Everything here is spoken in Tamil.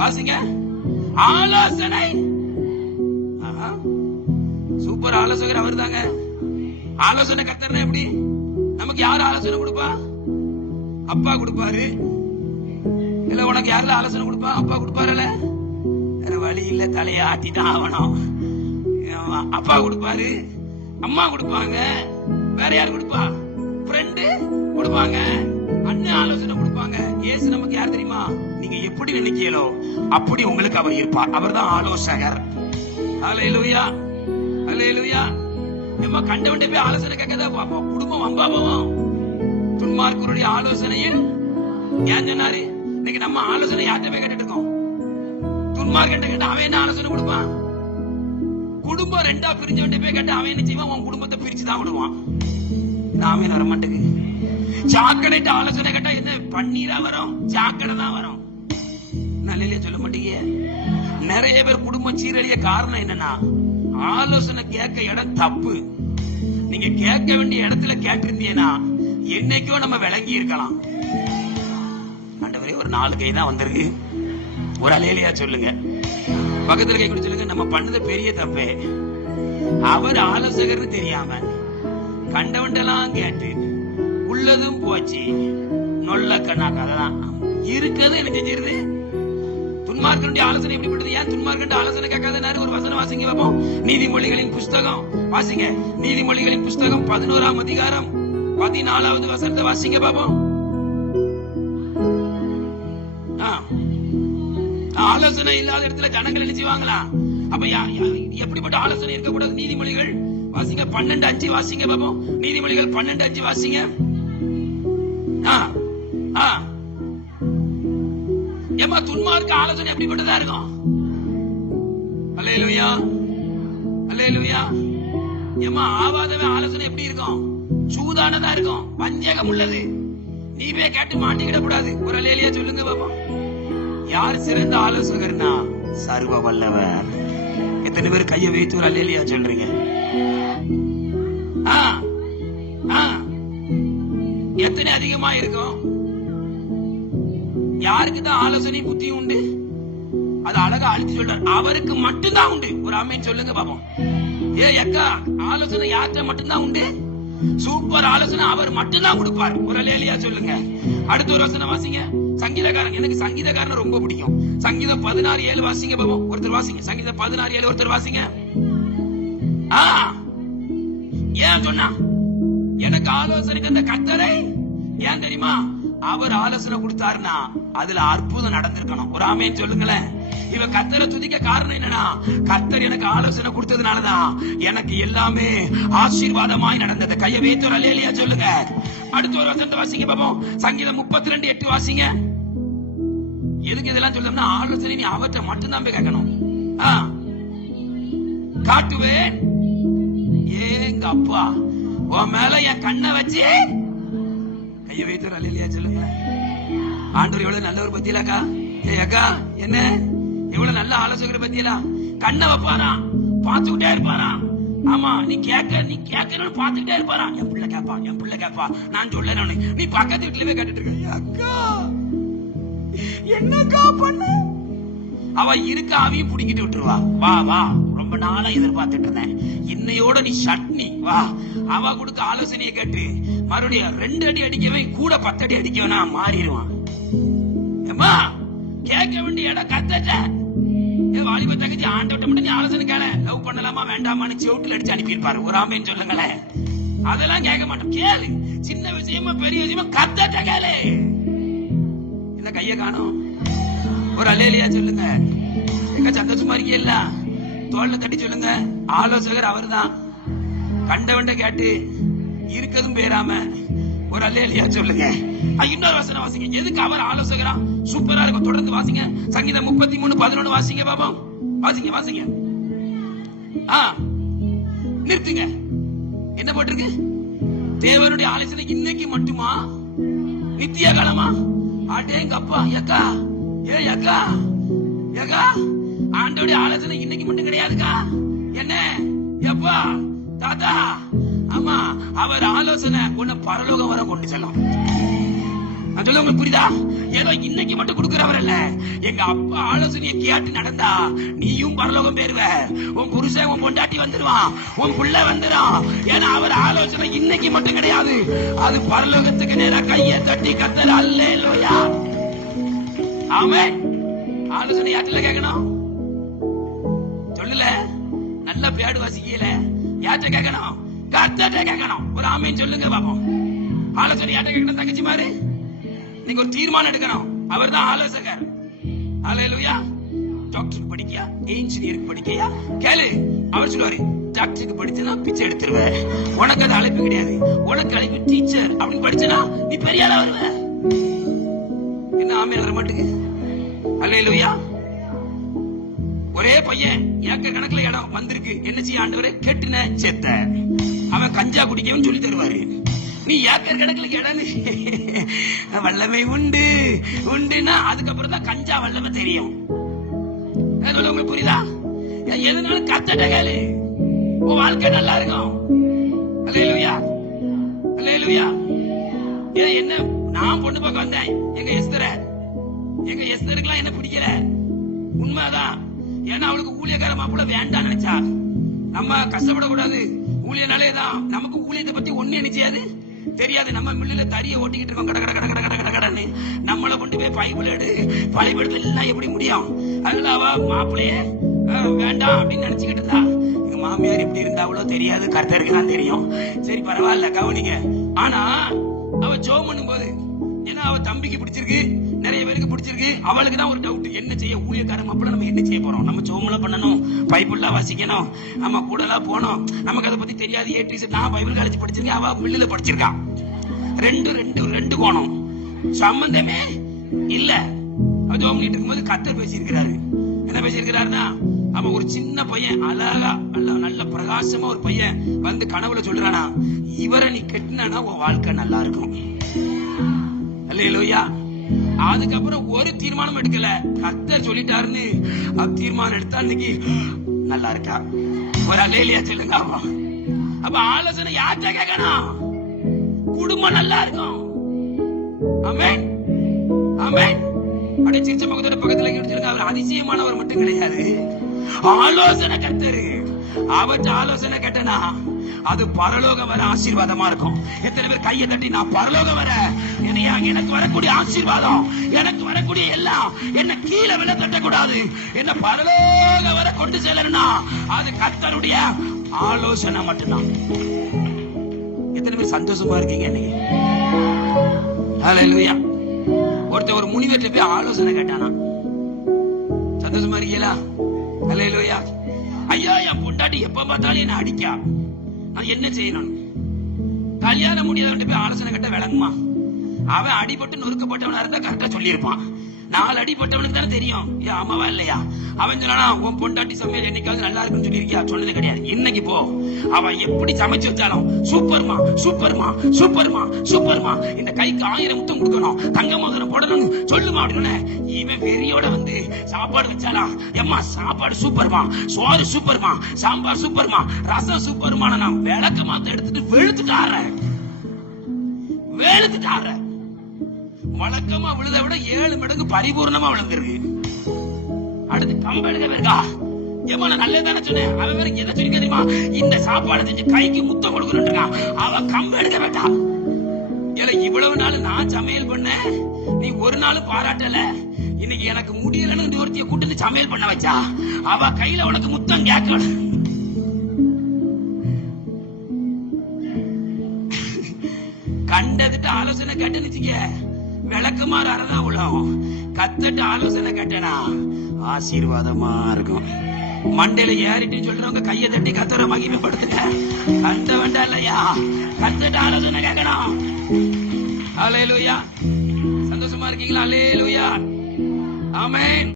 வாசிங்க. ஆலோசனை. சூப்பர் ஆலோசகர் அவர் தாங்க. ஆலோசனை கர்த்தர்னா எப்படி? நமக்கு யாரு ஆலோசனை கொடுப்பா? அப்பா கொடுப்பாரு. இல்ல உனக்கு யாரு ஆலோசனை கொடுப்பா? அப்பா கொடுப்பாருல. வேற வழி இல்ல, தலையை ஆட்டிதான் ஆகணும். அப்பா கொடுப்பாரு, அம்மா கொடுப்பாங்க, வேற யாரு கொடுப்பா? ஃப்ரெண்டு கொடுப்பாங்க, அண்ணன் ஆலோசனை கொடுப்பாங்க. இயேசு நமக்கு யார் தெரியுமா? நீங்க எப்படி நினைக்கிறீங்களோ அப்படி உங்களுக்கு அவர் இருப்பார். அவர் தான் ஆலோசகர். ஹல்லேலூயா, ஹல்லேலூயா. நம்ம கண்டவன்ட்ட போய் ஆலோசனை கேட்கதா பாப்போம், குடும்பம் வம்பா போவோம். துன்மார்க்கருடைய ஆலோசனையில் ஏன் சொன்னாரு? இன்னைக்கு நம்ம ஆலோசனை யார்கிட்ட போய் கேட்டுட்டு இருக்கோம்? துன்மார்க்கிட்ட கேட்டு அவன் என்ன ஆலோசனை கொடுப்பான்? குடும்பம் ரெண்டா பிரிஞ்சவன்ட்ட போய் கேட்டு அவன் என்ன செய்வான்? உன் குடும்பத்தை பிரிச்சுதான் விடுவான். நாமே வர மாட்டேங்குது. சாக்கடைட்டு ஆலோசனை கேட்டா என்ன பன்னீரா வரும்? சாக்கடை தான் வரும். நல்ல சொல்ல மாட்டீங்க. நிறைய பேர் குடும்பம் சீரழிய காரணம் என்னன்னா, ஆலோசனை கேட்க இடம் தப்பு. நீங்க கேட்க வேண்டிய இடத்துல கேட்டிருந்தீங்கன்னா என்னைக்கோ நம்ம விளங்கி இருக்கலாம். ஆண்டவரே, ஒரு 4 கை தான் வந்திருக்கு, ஒரு அலேலியா சொல்லுங்க. பக்கத்துல கை கொடுத்து சொல்லுங்க. நம்ம பண்ணது பெரிய தப்பே. அவர் ஆலோசகர்னு தெரியாம கண்டவண்டெல்லாம் கேட்டு உள்ளதும் போச்சு. நொல்ல கண்ணா கதைதான் இருக்கிறது. என்ன செஞ்சிருது? துன்மார்க்கனுடைய ஆலோசனை எப்படிப்பட்டது? ஏன் துன்மார்க்கன் ஆலோசனை கேட்காத? ஒரு வசனம் வாசிங்க பாப்போம். நீதிமொழிகளின் புஸ்தகம் வாசிங்க. நீதிமொழிகளின் புஸ்தகம் 11ஆம் அதிகாரம் 14வது வசனத்தை வாசிங்க பாப்போம். ஆலோசனை இல்லாத இடத்துல ஜனங்கள் என்ன செய்வாங்களா? அப்ப எப்படிப்பட்ட ஆலோசனை இருக்கக்கூடாது? நீதிமொழிகள் வாசிங்க 12:5 வாசிங்க பாப்போம். நீதிமொழிகள் 12:5 வாசிங்க. ஏமா துன்மார்க்க ஆலோசனை எப்படிப்பட்டதா இருக்கும்? அல்லேலூயா, அல்லேலூயா. ஏமா ஆவாதவன் ஆலோசனை எப்படி இருக்கும்? சூதானதா இருக்கும், வஞ்சகம் உள்ளது. நீவே கேட்டு மாட்டிக்கிட கூடாது. ஒரு அல்லேலூயா சொல்லுங்க பாப்போம். யார் சிறந்த ஆலோசகர்னா? சர்வ வல்லவர். எத்தனை பேர் கையை வைத்து ஒரு அல்லேலூயா சொல்றீங்க? எத்தனை அதிகமா இருக்கும்? யாருக்கு தான் ஆலோசனை புத்தி உண்டு? அது அழகா அழித்து சொல்றார். அவருக்கு மட்டும்தான் உண்டு. ஒரு ஆமென் சொல்லுங்க பாப்போம். ஏ அக்கா, ஆலோசனை யார்கிட்ட மட்டும்தான் உண்டு? சூப்பர் ஆலோசனை அவர் மட்டும்தான் கொடுப்பார். ஒரு அல்லேலூயா சொல்லுங்க. அடுத்த ஒரு வசனம் வாசிங்க. சங்கீதக்காரன். எனக்கு சங்கீதக்காரன் ரொம்ப பிடிக்கும். சங்கீதம் 16:7 வாசிங்க பாப்போம். ஒருத்தர் வாசிங்க. சங்கீதம் 16:7 ஒருத்தர் வாசிங்க. ஏன் சொன்னா? எனக்கு ஆலோசனை தந்த கர்த்தரை ஏன் தெரியுமா? அவர் ஆலோசனை கொடுத்தாருன்னா அதுல அற்புதம் நடந்திருக்கணும். ஒரு ஆமென் சொல்லுங்களேன். இவன் கர்த்தரை துதிக்க காரணம் என்னன்னா, கர்த்தர் எனக்கு ஆலோசனை கொடுத்ததுனாலதான் எனக்கு எல்லாமே ஆசீர்வாதமாய் நடந்தது. கையை வைத்து ஒரு அல்லேலூயா சொல்லுங்க. அடுத்த ஒரு வசனத்தை வாசிங்க பாப்போம். சங்கீதம் 32:8 வாசிங்க. எதுக்கு இதெல்லாம் சொல்லணும்னா, ஆலோசனை நீ அவற்றை மட்டும்தான் போய் கேட்கணும். காட்டுவேன் ஏங்க அப்பா உன் மேல என் கண்ணை வச்சு. கையை வைத்து ஒரு அல்லேலூயா சொல்லுங்க. ஆண்டவர் எவ்வளவு நல்லவர் பத்தியலாக்கா. ஏ அக்கா, என்ன எவ்வளவு நல்ல ஆலோசகரை பத்தியலாம். கண்ணை வைப்பாராம், பார்த்துக்கிட்டே இருப்பாராம். ஆமா, நீ கேட்கணும்னு பார்த்துக்கிட்டே இருப்பாராம். என் பிள்ளை கேப்பா, என் பிள்ளை கேப்பா. நான் சொல்ல நீ பக்கத்து வீட்டுல போய் கேட்டுட்டு இருக்க. அக்கா என்னக்கா பண்ண? அவ இருக்க அவையும் புடிங்கிட்டு விட்டுருவா. வா வா, ரொம்ப நாளா எதிர்பார்த்துட்டு இருந்தேன், இன்னையோட நீ சட்னி வா. அவ கொடுக்க ஆலோசனையை கேட்டு மறுபடியும் 2 அடி அடிக்கவே கூட 10 அடி அடிக்கவனா மாறிடுவான். ஏமா கேட்க வேண்டிய இடம் கத்தட்ட. வாலிப தங்கச்சி ஆண்டவட்ட மட்டும் நீ ஆலோசனை கேள. லவ் பண்ணலாமா வேண்டாமான்னு செவுட்டில் அடிச்சு அனுப்பியிருப்பாரு. ஒரு ஆமைன்னு சொல்லுங்களேன். அதெல்லாம் கேட்க மாட்டோம். கேளு, சின்ன விஷயமா பெரிய விஷயமா கத்தட்ட கேளு. இந்த கைய காணும். ஒரு அல்லேலூயா சொல்லுங்க. எங்க சந்தோஷமா இருக்கீல்ல? தோல்ல தட்டி சொல்லுங்க. ஆலோசகர் அவர் தான். கண்டவண்ட கேட்டு இருக்கதும் பேராம ஒரு அல்லேலூயா சொல்லுங்க. இன்னொரு வசனம் வாசிங்க. எதுக்கு அவர் ஆலோசகரா? சூப்பரா இருக்கும். தொடர்ந்து வாசிங்க. சங்கீதம் 33:11 வாசிங்க பாப்போம். வாசிங்க வாசிங்க. நிறுத்துங்க. என்ன போட்டிருக்கு? தேவனுடைய ஆலோசனை இன்னைக்கு மட்டுமா? நித்திய காலமா? அடேங்கப்பா. எக்கா, ஏ எக்கா, எக்கா, ஆண்டவருடைய ஆலோசனை இன்னைக்கு மட்டும் கிடையாதுக்கா. என்ன எப்பா தாத்தா? ஆமா, அவர் ஆலோசனை உன்னை பரலோகம் வர கொண்டு செல்லும். நான் சொல்ல உங்களுக்கு புரியுதா? ஏதோ இன்னைக்கு மட்டும் கொடுக்கிறவர் அல்ல. எங்க அப்பா ஆலோசனையை கேட்டு நடந்தா நீயும் பரலோகம் பேருவ. உன் புருஷன் உன் பொண்டாட்டி வந்துருவான், உன் புள்ள வந்துடும். ஏன்னா அவர் ஆலோசனை இன்னைக்கு மட்டும் கிடையாது, அது பரலோகத்துக்கு நேரா கையை தட்டி கத்தர் அல்லேலூயா. ஆமென். ஆலோசனை யார்கிட்ட கேட்கணும்? சொல்லல, நல்ல பேடு வாசிக்கல, யார்கிட்ட கேட்கணும்? கர்த்தர்கிட்ட கேட்கணும். ஒரு ஆமென் சொல்லுங்க பாப்போம். ஆலோசனை யார்கிட்ட கேட்கணும்? தங்கச்சி மாரு, நீங்க ஒரு தீர்மானம் எடுக்கணும். அவர் தான் ஆலோசகர். அல்லேலூயா. டாக்டருக்கு படிக்கியா, இன்ஜினியருக்கு படிக்கையா கேளு. அவர் சொல்லுவாரு, டாக்டருக்கு படிச்சனா பிச்சை எடுத்துருவேன், உனக்கு அது அழைப்பு கிடையாது, உனக்கு அழைப்பு டீச்சர் அப்படின்னு படிச்சனா நீ பெரிய ஆளா வருவ. என்ன ஆமென் வர மாட்டுக்கு? அல்லேலூயா. ஒரே பையன் ஏக்க கணக்குல இடம் வந்திருக்கு, என்ன செய்ய ஆண்டவரே? கெட்டுன செத்த அவன் கஞ்சா குடிக்கவன் சொல்லி தருவாரு. நீ ஏக்கர் கணக்குல இடம் வல்லமை உண்டு உண்டுன்னா அதுக்கப்புறம் தான் கஞ்சா வல்லமை தெரியும். உங்களுக்கு புரியுதா? எதுனாலும் கத்தட்ட கேளு, உன் வாழ்க்கை நல்லா இருக்கும். அல்லேலூயா, அல்லேலூயா. என்ன நான் பொண்ணு பார்க்க வந்தேன், எங்க எஸ்தருக்குலாம் என்ன பிடிக்கல, உண்மைதான். ஏன்னா அவளுக்கு ஊழியக்கார மாப்பிள்ள வேண்டாம் நினைச்சா. நம்ம கஷ்டப்படக்கூடாது, ஊழியனாலேதான். நமக்கு ஊழியத்தை பத்தி ஒண்ணு என்ன செய்யாது தெரியாது. நம்ம மில்லுல தறிய ஓட்டிக்கிட்டு இருக்கோம், கட கட கட கட கட கடன்னு. நம்மளை கொண்டு போய் பைபிள் எடு, பைபிள் எல்லாம் எப்படி முடியும்? அதனால அவ மாப்பிள்ளையே வேண்டாம் அப்படின்னு நினைச்சுக்கிட்டு இருந்தா. எங்க மாமியார் எப்படி இருந்தாவளோ தெரியாது, கர்த்தருக்கு தான் தெரியும். சரி பரவாயில்ல, கவனிங்க. ஆனா அவ ஜோம் பண்ணும் போது, ஏன்னா அவ தம்பிக்கு பிடிச்சிருக்கு, நிறைய பேருக்கு பிடிச்சிருக்கு. அவளுக்கு தான் ஒரு டவுட், என்ன செய்ய? ஊழியக்கார மாப்பிள்ள நம்ம என்ன செய்ய போறோம்? நம்ம ஜோம்ல பண்ணணும், பைபிள்லாம் வாசிக்கணும், நம்ம கூட எல்லாம் போனோம். நமக்கு அதை பத்தி தெரியாது. நான் பைபிள் காலேஜ் படிச்சிருக்கேன், அவ மில்லுல படிச்சிருக்கா. ரெண்டு கோணம், சம்பந்தமே இல்ல. ஜோம் இருக்கும்போது கர்த்தர் பேசியிருக்கிறாரு. என்ன பேசியிருக்கிறாருன்னா, அவன் ஒரு சின்ன பையன், அழகா நல்ல பிரகாசமா ஒரு பையன் வந்து கனவுல சொல்றானா, இவரை நீ கெட்டினா உன் வாழ்க்கை நல்லா இருக்கும். அல்லேலூயா. அதுக்கப்புறம் ஒரு தீர்மானம் எடுக்கல, கர்த்தர் சொல்லிட்டாருன்னு தீர்மானம் எடுத்தா இன்னைக்கு நல்லா இருக்கா. ஒரு அல்லேலூயா சொல்லுங்க. அப்ப ஆலோசனை யார்கிட்ட கேட்கணும்? குடும்பம் நல்லா இருக்கும். ஆமென், ஆமென். அப்படியே சிரிச்ச பக்கத்தோட பக்கத்துல சொல்லுங்க, அவர் அதிசயமானவர் மட்டும் கிடையாது, ஆலோசனை கர்த்தரு. அவர்கிட்ட ஆலோசனை கேட்டனா அது பரலோகம் வர ஆசீர்வாதமா இருக்கும். எத்தனை பேர் கையை தட்டி, நான் பரலோகம் வர எனக்கு வரக்கூடிய ஆசீர்வாதம், எனக்கு வரக்கூடிய எல்லாம் என்ன கீழே விழ தட்டக்கூடாது, என்ன பரலோகம் வர கொண்டு செல்லணும்னா அது கர்த்தருடைய ஆலோசனை மட்டும்தான். எத்தனை பேர் சந்தோஷமா இருக்கீங்க இன்னைக்கு? ஹல்லேலூயா. ஒருத்தர் ஒரு முனிவர்கிட்ட போய் ஆலோசனை கேட்டானா, சந்தோஷமா இருக்கீங்களா? ஹல்லேலூயா. ஐயா, என் பொண்டாட்டி எப்ப பார்த்தாலும் என்ன அடிக்கா, நான் என்ன செய்யணும்? கல்யாணம் முடியாத போய் ஆலோசனை கட்ட விளங்குமா? அவன் அடிபட்டு நொறுக்கப்பட்டவனா இருந்தா கரெக்டா சொல்லியிருப்பான். 4 அடிபட்டவனுக்கு தானே தெரியும் ஆமாவா இல்லையா. அவன் சொன்னா, உன் பொண்டாட்டி சமையல் என்னைக்காவது நல்லா இருக்குன்னு சொல்லியிருக்கியா? சொன்னது கிடையாது. இன்னைக்கு போ, அவன் எப்படி சமைச்சு வச்சாலும் சூப்பர்மா சூப்பர்மா சூப்பர்மா சூப்பர்மா, இந்த கைக்கு 1000 முத்தம் கொடுக்கணும், தங்க மோதிரம் போடணும்னு சொல்லுமா அப்படின்னு. இவன் வெறியோட வந்து சாப்பாடு வச்சாலாம், எம்மா சாப்பாடு சூப்பர்மா, சோறு சூப்பர்மா, சாம்பார் சூப்பர்மா, ரசம் சூப்பர்மா. நான் விளக்க மாத்த எடுத்துட்டு வெளுத்துட்டாரேன். வழக்கமா விழுத விட 7 மடங்கு பரிபூர்ணமா விழுந்திருக்கு. அடுத்து கம்ப எடுக்க இருக்கா, ஏமா நான் நல்லதானே சொன்னேன். அவன் வேற எதை சொல்லி தெரியுமா, இந்த சாப்பாடு செஞ்சு கைக்கு முத்தம் கொடுக்கணும். அவன் கம்ப எடுக்க வேண்டா. ஏல இவ்வளவு நாள் நான் சமையல் பண்ண, நீ ஒரு நாள் பாராட்டல. இன்னைக்கு எனக்கு முடியலன்னு ஒருத்திய கூட்டு சமையல் பண்ண வச்சா, அவ கையில உனக்கு முத்தம் கேட்கணும். கண்டதுட்டு ஆலோசனை கேட்டனுச்சுக்க, விளக்கமாறு அறதான் உலகம். கத்தட்டு ஆலோசனை கேட்டனா ஆசீர்வாதமா இருக்கும். மண்டையில ஏறிட்டு சொல்றவங்க கையை தட்டி கத்தர மகிமைப்படுத்துங்க. கண்ட வேண்டாம் இல்லையா? கத்தட்டு ஆலோசனை கேட்கணும். அல்லேலூயா. சந்தோஷமா இருக்கீங்களா? அல்லேலூயா. ஆமென்.